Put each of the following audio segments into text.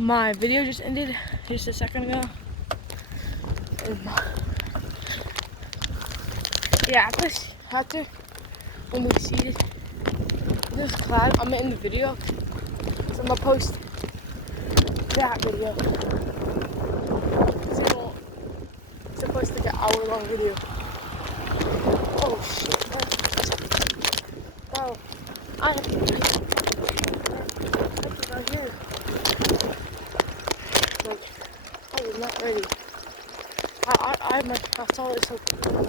My video just ended just a second ago. Yeah, after when we see this cloud, I'm in the video, so I'm gonna post that video. It's supposed to be an hour-long video. Oh shit! Bro, I have to right here. Like, I was not ready. I saw it so cool.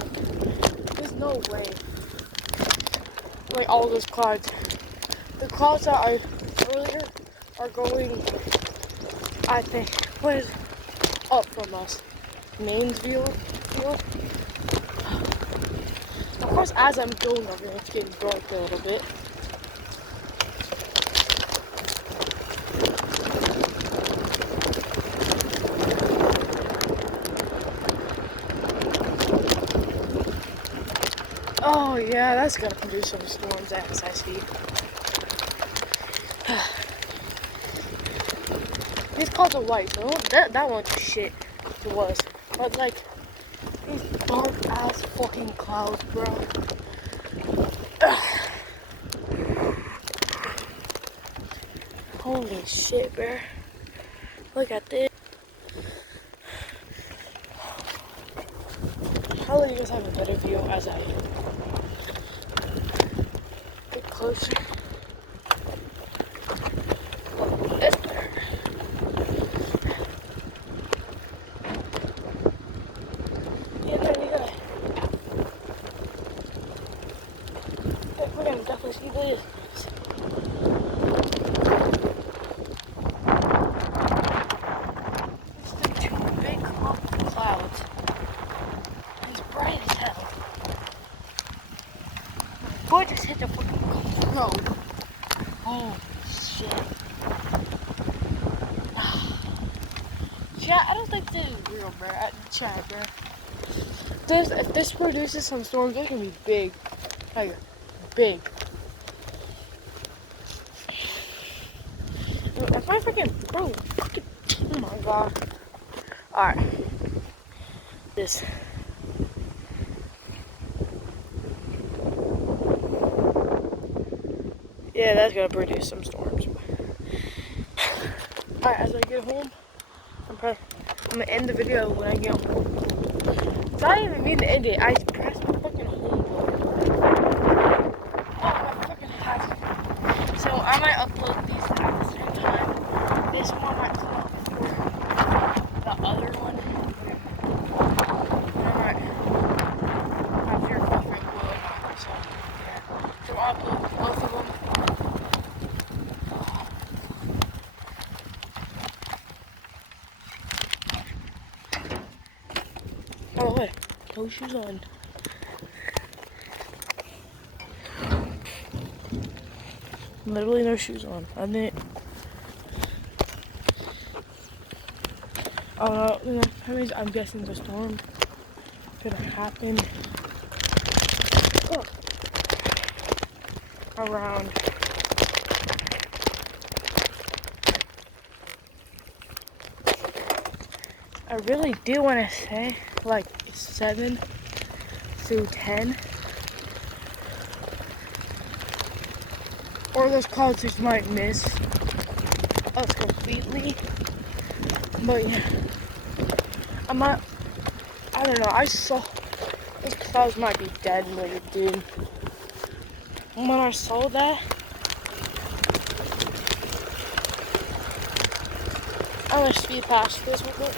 There's no way. Like all those clouds. The clouds that I earlier are going, I think, was up from us. Maine's view. Of course, as I'm going over here, it's getting dark a little bit. Oh yeah, that's gonna produce some storms as I see. These clouds are white, so that one's shit. It was. But like, these dark ass fucking clouds, bro. Holy shit, bro. Look at this. How will you guys have a better view as I get closer? It's better. Yeah, there we go. We're gonna definitely see this. It's the two big clouds. It's bright as hell. Boy just hit the fucking cloud. Oh shit. Chat, I don't think this is real, bro. Chat, bro. If this produces some storms, they're gonna be big. Like, big. If I freaking, bro, fucking, oh my god. Alright. This. Yeah, that's gonna produce some storms. Alright, as I get home, I'm gonna end the video when I get home. So I didn't even mean to end it. I pressed my fucking home button. Oh, my fucking hat. So I might upload these at the same time. This one might come out before the other one. Alright. Have your different one. So yeah. So I'll upload both of them. Oh, wait. No shoes on. Literally no shoes on. I didn't. Oh no, that means I'm guessing the storm gonna happen around I really do want to say like 7 through 10, or those clouds just might miss us completely. But yeah, I don't know, I saw those clouds might be dead later, dude. When I saw that, I'm gonna speed past this real quick.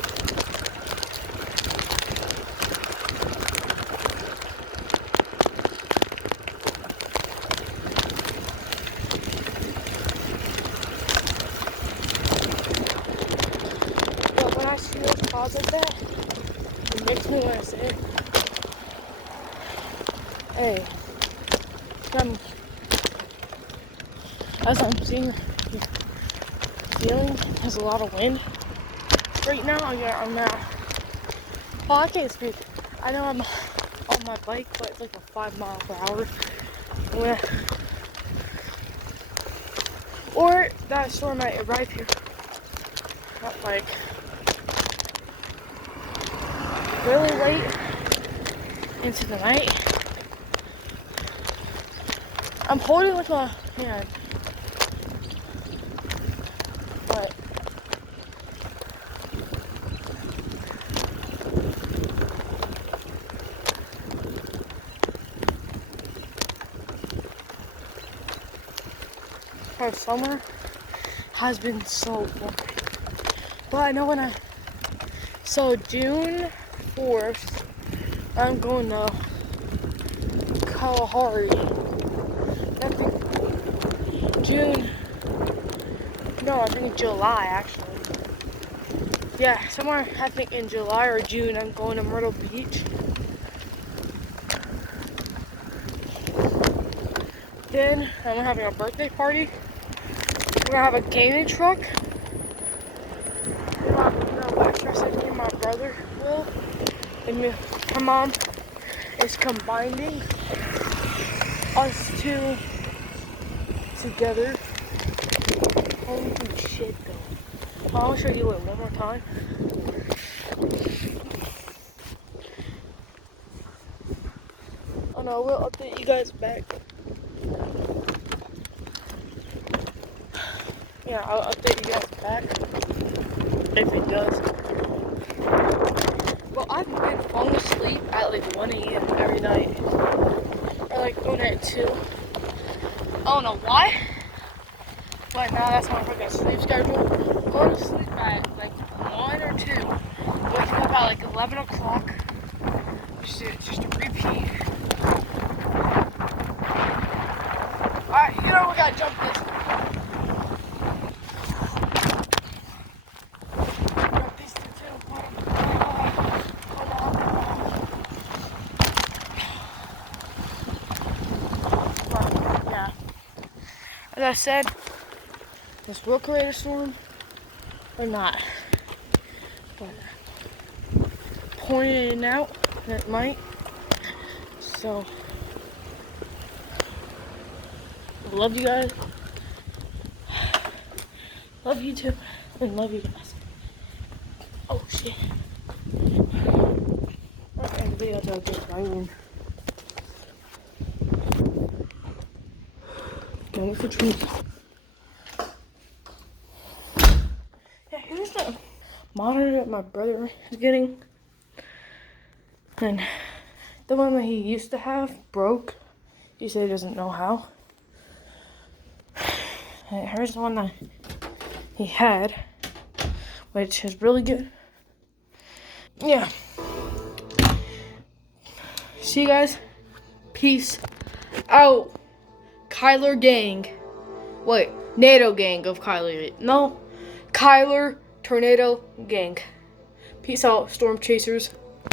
But when I see those clouds like that, it makes me want to say, hey, as I'm seeing, feeling has a lot of wind. Right now, I'm not. Well, I can't speak. I know I'm on my bike, but it's like a 5 mile per hour. Or that storm might arrive here. at like really late into the night. I'm holding with my hand, but our summer has been so boring. But I know so June 4th, I'm going to Kalahari. I think I think in July actually. Yeah, somewhere I think in July or June, I'm going to Myrtle Beach. Then I'm having a birthday party. We're gonna have a gaming truck. Me and my brother will. And my mom is combining us two together. Holy shit though. I'll show you it one more time. Oh no, we'll update you guys back. Yeah, I'll update you guys back if it does. Well, I've been falling asleep at like 1 a.m. every night. Or like going at 2. I don't know why. But now that's my freaking sleep schedule. Go to sleep at like 1 or 2. Wake up at like 11 o'clock. Just to repeat. Alright, we gotta jump this. Jump these two. But, yeah. As I said, this will create a storm or not. But pointing it out that it might. So love you guys. Love you too. And love you guys. Oh shit. Okay, the video to get my room. Going for trees. Yeah, here's the monitor that my brother is getting. And the one that he used to have broke. He said he doesn't know how. And here's the one that he had, which is really good. Yeah. See you guys. Peace out. Kyler gang. Wait, NATO gang of Kyler. No, Kyler Tornado gang. Peace out, Storm Chasers.